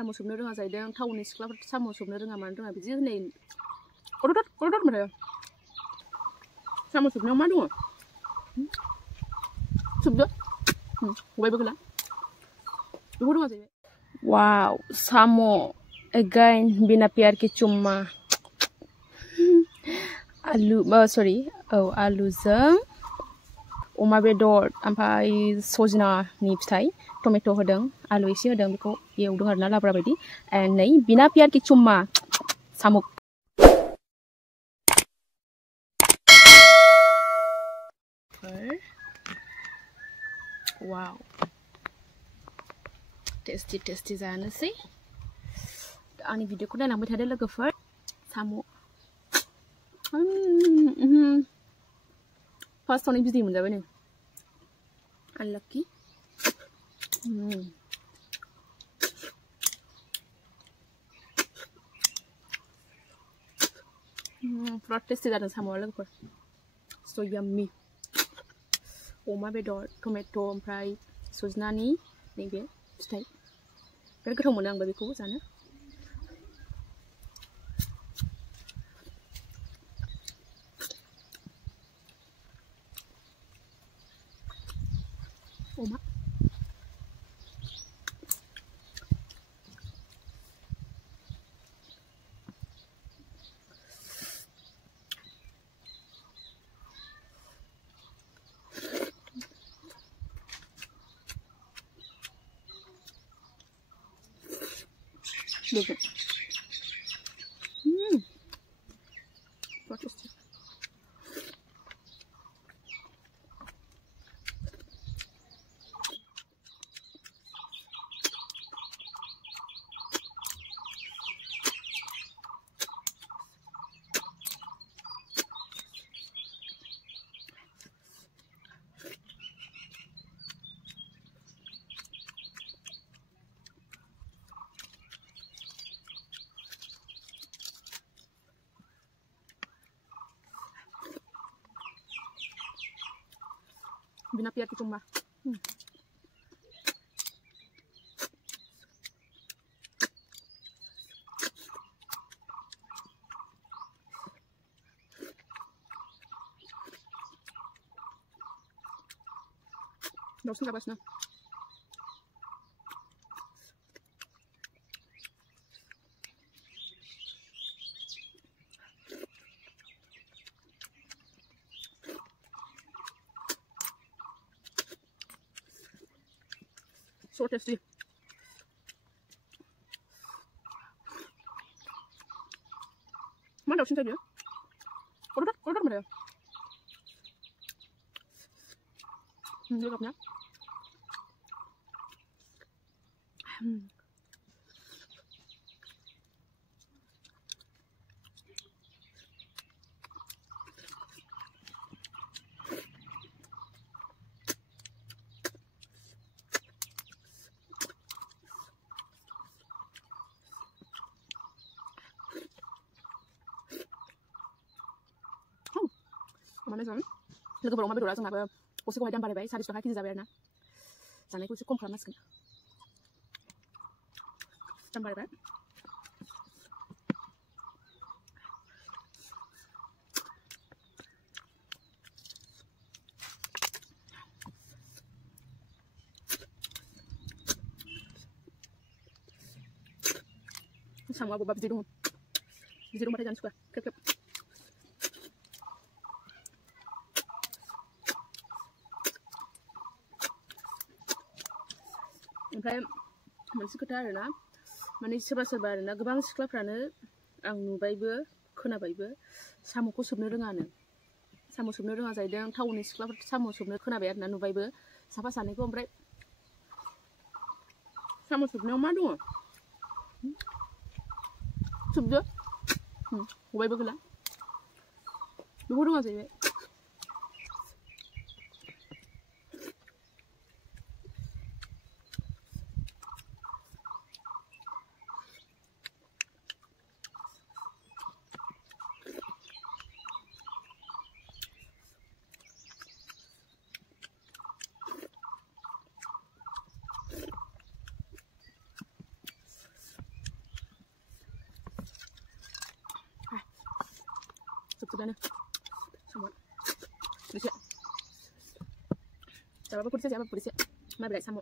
साम' सोबनो रोङा जाहैदों टाउननि सिख्लाफोर साम' सोबनो रोङा मानो रोङा बिदि होनै गदद माथो साम' सोबनायाव मा दङ सोबदो खबाइबो गैला बेखौ रोङा जाहैबाय वाव साम' again बिना प्यार की चुम्मा आलु सरि आलुजों अमा बेदर ओमफ्राय सजनानि फिथाइ टमेट' होदों आलु एसे होदों बेखौ एवदों आरोना लाब्रा बायदि एन्ड नै बिना प्यार की चुम्मा साम' वाव टेस्टि जानोसै आंनि भिडिअखौ नायलांबाय थादो लोगोफोर साम' फार्स्टआवनो बिदै मोनजाबाय नै आनलाकि पुरा टेस्टि जादों साम'आ लोगोफोर स' याम्मी अमा बेदर टमेट' ओमफ्राय सजनानि नैबे फिथाइ बिराद गोथाव मोनो आंबो बेखौ जानो अमा look at what is this? Binar piar ki cumma Dausnya nggak pasnya so tasty mana dausnya tadi ya kodok mana ya lengkapnya mana sih लोगोफोर अमा बेदरा जोंनाबो गरसेखौहाय दाम बारायबाय 40 थाखा केजि जाबाय आरोना जानायखौ एसे खम खालामनांसिगोन दाम बारायबाय साम'आ बबेबा बिदै दंबाथाय जानो सुखुवा खेब खेब ओमफ्राय मोनसे खोथा आरोना माने सोरबा आरोना गोबां सिख्लाफ्रानो आं नुबायबो खोनाबायबो साम'खौ सोबनो रोङानो साम' सोबनो रोङा जाहैदों टाउननि सिख्लाफोर साम' सोबनो खोनाबाय आरोना नुबायबो साफा सानैखौ ओमफ्राय साम' सोबनायाव मा दङ सोबदो खबाइबो गैला बेखौ रोङा जाहैबाय sebenarnya sama pedes ya. Siapa pedes ya. Mari berai sama.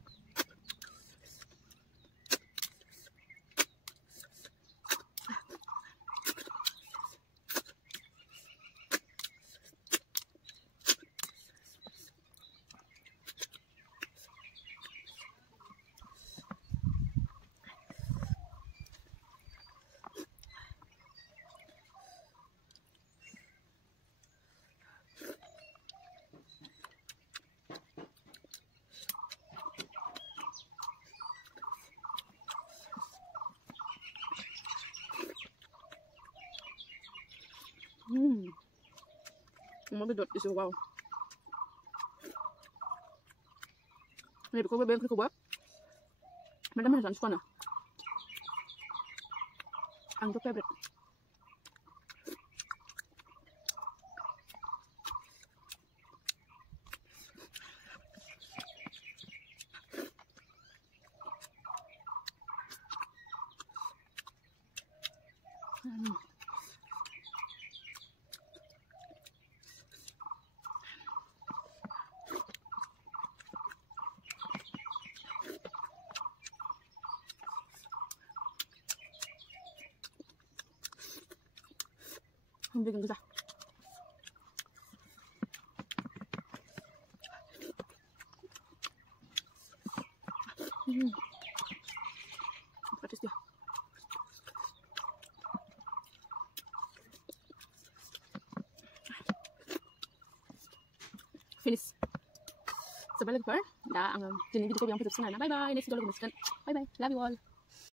Mabidot is wow. Ini ko bebek ko ba? Madam hasan ko na. Ang to favorite. bikin kita. Pedas dia. Finish. Sampai lagi per. Dah, jadi video ko yang putus na. Bye bye. Next video ko Bye bye. Love you all.